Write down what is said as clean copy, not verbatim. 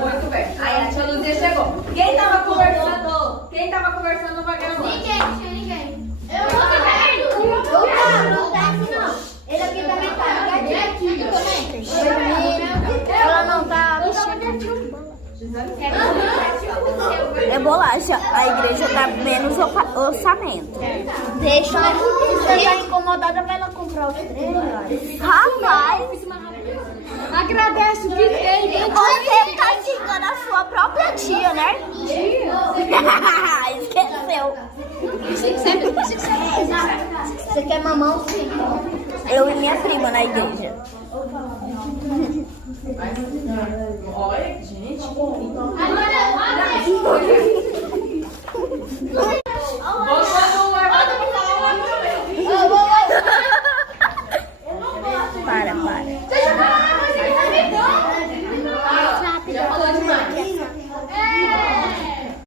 Muito bem. Aí a tia Luzia chegou. Quem tava conversando? Quem tava conversando no vagabundo? Ninguém. Eu não ele aqui tá ela não tá vestindo. É bolacha. A igreja dá menos orçamento. Deixa você tá incomodada pra ela comprar os 3 reais. Rapaz, Agradece o que tem. você tá xingando a sua própria tia, né? Esqueceu. Você quer mamão, sim? Eu e minha prima na igreja.